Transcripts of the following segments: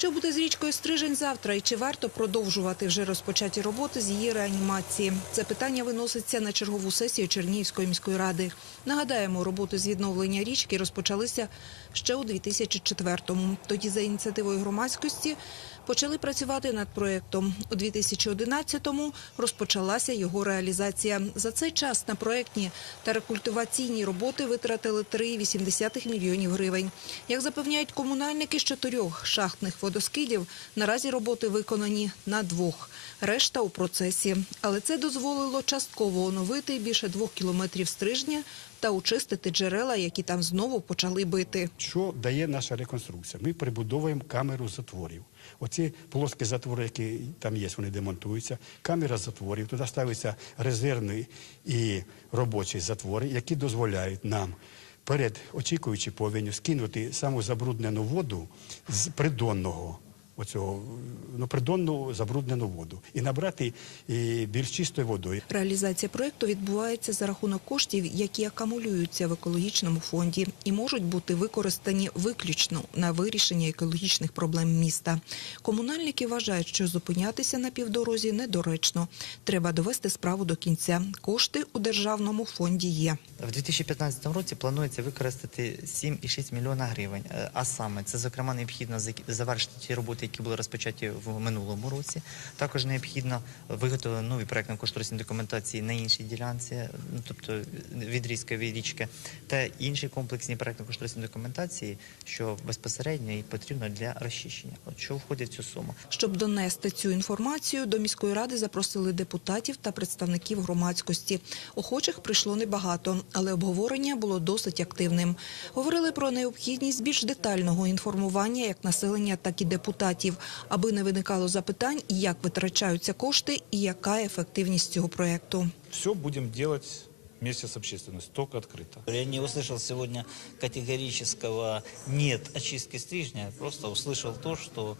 Що буде з річкою Стрижень завтра і чи варто продовжувати вже розпочаті роботи з її реанімації? Це питання виноситься на чергову сесію Чернігівської міської ради. Нагадаємо, роботи з відновлення річки розпочалися ще у 2004-му. Тоді за ініціативою громадськості почали працювати над проєктом. У 2011-му розпочалася його реалізація. За цей час на проєктні та рекультиваційні роботи витратили 3,8 мільйонів гривень. Як запевняють комунальники з чотирьох шахтних водоскидів, наразі роботи виконані на двох. Решта у процесі. Але це дозволило частково оновити більше двох кілометрів стрижня та очистити джерела, які там знову почали бити. Що дає наша реконструкція? Ми прибудовуємо камеру затворів. Оці плоскі затвори, які там є, вони демонтуються. Камера затворів, туди ставляться резервні і робочі затвори, які дозволяють нам. Перед очікуючи повінню скинути саму забруднену воду з придонного оцього ну, придонну забруднену воду і набрати і більш чистою водою. Реалізація проекту відбувається за рахунок коштів, які акумулюються в екологічному фонді, і можуть бути використані виключно на вирішення екологічних проблем міста. Комунальники вважають, що зупинятися на півдорозі недоречно. Треба довести справу до кінця. Кошти у державному фонді є в 2015 році. Планується використати 7,6 мільйона гривень. Е, а саме це зокрема необхідно завершити ті роботи, які були розпочаті в минулому році. Також необхідно виготовити нові проєктно-кошторисні документації на іншій ділянці, ну, тобто відрізка від річки, та інші комплексні проєктно-кошторисні документації, що безпосередньо і потрібно для розчищення. От що входить в цю суму, щоб донести цю інформацію, до міської ради запросили депутатів та представників громадськості. Охочих прийшло небагато, але обговорення було досить активним. Говорили про необхідність більш детального інформування як населення, так і депутатів аби не виникало запитань, як витрачаються кошти і яка ефективність цього проєкту. Все будем делать вместе с общественностью, только открыто. Я не услышал сегодня категорического «нет» очистки стрижня, я просто услышал то, что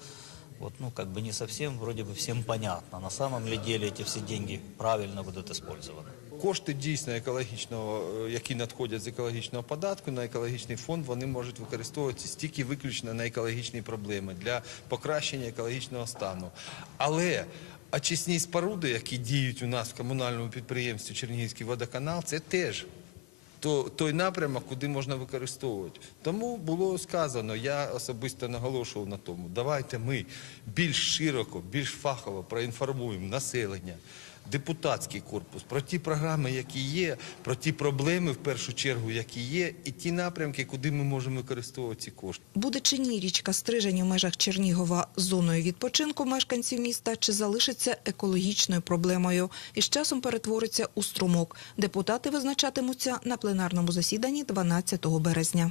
вот, ну, как бы не совсем вроде бы всем понятно. На самом ли деле эти все деньги правильно будут использованы. Кошти дійсно екологічного, е, які надходять з екологічного податку на екологічний фонд, вони можуть використовуватися тільки виключно на екологічні проблеми для покращення екологічного стану. Але очисні споруди, які діють у нас в комунальному підприємстві Чернігівський водоканал, це теж то, То той напрямок, куди можна використовувати. Тому було сказано, я особисто наголошував на тому, давайте ми більш широко, більш фахово проінформуємо населення депутатський корпус, про ті програми, які є, про ті проблеми в першу чергу, які є, і ті напрямки, куди ми можемо використовувати ці кошти. Буде чи ні річка стрижень у межах Чернігова зоною відпочинку мешканців міста, чи залишиться екологічною проблемою і з часом перетвориться у струмок. Депутати визначатимуться на пленарному засіданні 12 березня.